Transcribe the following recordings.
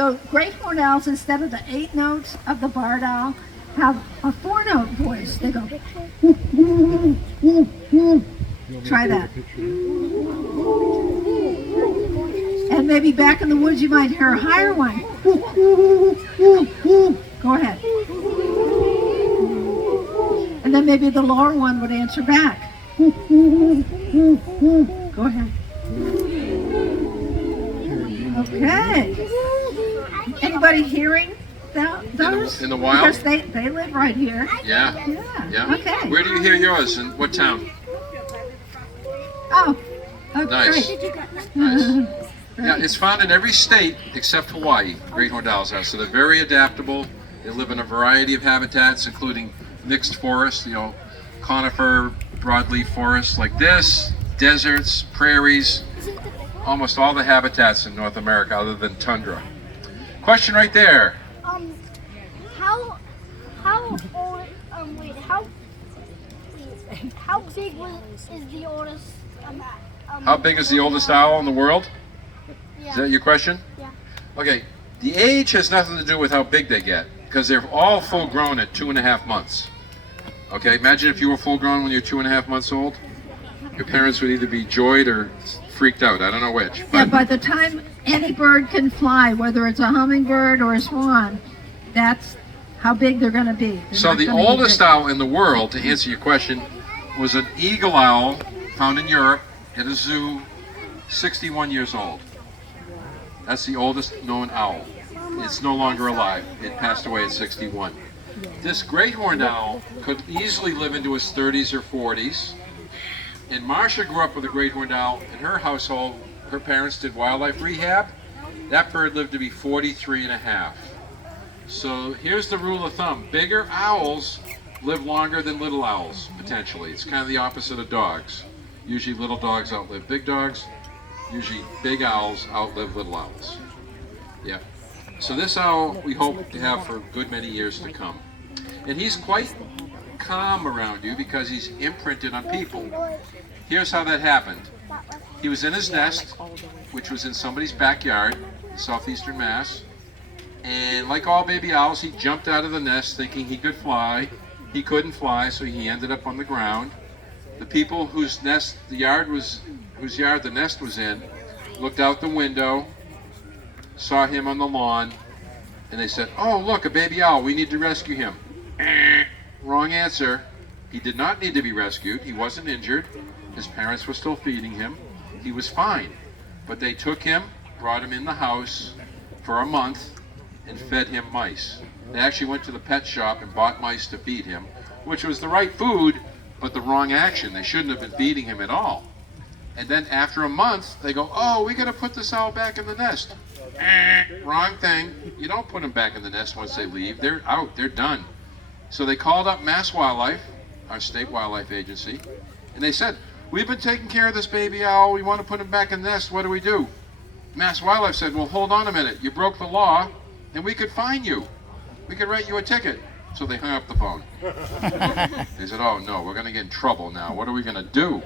So great horned owls, instead of the 8 notes of the barred owl, have a 4-note voice. They go. Try that. And maybe back in the woods you might hear a higher one. Go ahead. And then maybe the lower one would answer back. Go ahead. Okay. Anybody hearing those? In the wild? Because they live right here. Yeah. Yeah. Okay. Where do you hear yours? In what town? Oh. Nice. Great. Nice. Yeah, it's found in every state except Hawaii, great horned owls are. So they're very adaptable. They live in a variety of habitats, including mixed forests, conifer, broadleaf forests like this, deserts, prairies, almost all the habitats in North America other than tundra. Question right there. How old? Wait, how big is the oldest? How big is the oldest owl in the world? Yeah. Is that your question? Yeah. Okay, the age has nothing to do with how big they get, because they're all full grown at 2.5 months. Okay, imagine if you were full grown when you're 2.5 months old. Your parents would either be joyed or freaked out. I don't know which. Yeah, by the time any bird can fly, whether it's a hummingbird or a swan, that's how big they're going to be. So the oldest owl in the world, to answer your question, was an eagle owl found in Europe at a zoo, 61 years old. That's the oldest known owl. It's no longer alive. It passed away at 61. This great horned owl could easily live into his 30s or 40s. And Marcia grew up with a great horned owl. In her household, her parents did wildlife rehab. That bird lived to be 43 and a half. So here's the rule of thumb. Bigger owls live longer than little owls, potentially. It's kind of the opposite of dogs. Usually little dogs outlive big dogs. Usually big owls outlive little owls. Yeah. So this owl we hope to have for a good many years to come. And he's quite calm around you because he's imprinted on people. Here's how that happened. He was in his nest, which was in somebody's backyard, in southeastern Mass. And like all baby owls, he jumped out of the nest thinking he could fly. He couldn't fly, so he ended up on the ground. The people whose yard the nest was in looked out the window, saw him on the lawn, and they said, "Oh, look, a baby owl, we need to rescue him." Wrong answer. He did not need to be rescued. He wasn't injured. His parents were still feeding him. He was fine. But they took him, brought him in the house for a month, and fed him mice. They actually went to the pet shop and bought mice to feed him, which was the right food, but the wrong action. They shouldn't have been feeding him at all. And then after a month, they go, "Oh, we got to put this owl back in the nest." Wrong thing. You don't put them back in the nest once they leave. They're out. They're done. So they called up Mass Wildlife, our state wildlife agency, and they said, "We've been taking care of this baby owl. We want to put him back in the nest. What do we do?" Mass Wildlife said, "Well, hold on a minute. You broke the law, and we could fine you. We could write you a ticket." So they hung up the phone. They said, "Oh no, we're going to get in trouble now. What are we going to do?"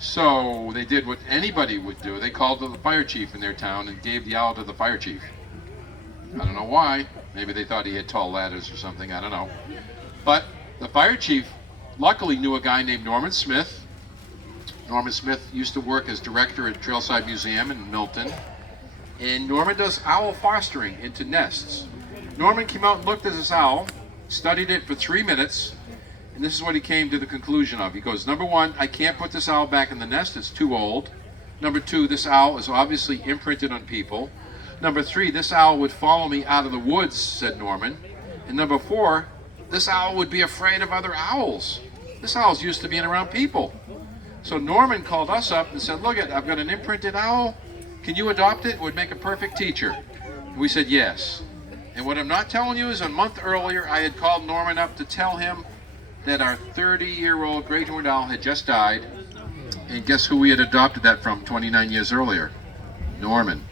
So they did what anybody would do. They called the fire chief in their town and gave the owl to the fire chief. I don't know why. Maybe they thought he had tall ladders or something. I don't know. But the fire chief luckily knew a guy named Norman Smith. Norman Smith used to work as director at Trailside Museum in Milton. And Norman does owl fostering into nests. Norman came out and looked at this owl, studied it for 3 minutes, and this is what he came to the conclusion of. He goes, "Number one, I can't put this owl back in the nest. It's too old. Number two, this owl is obviously imprinted on people. Number three, this owl would follow me out of the woods," said Norman. And number four, this owl would be afraid of other owls. This owl's used to being around people. So Norman called us up and said, "Look, I've got an imprinted owl. Can you adopt it? It would make a perfect teacher." And we said yes. And what I'm not telling you is a month earlier, I had called Norman up to tell him that our 30-year-old great horned owl had just died. And guess who we had adopted that from 29 years earlier? Norman.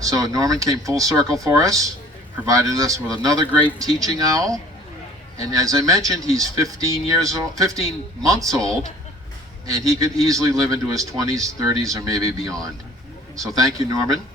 So Norman came full circle for us, provided us with another great teaching owl. And as I mentioned, he's 15 months old, and he could easily live into his 20s, 30s, or maybe beyond. So thank you, Norman.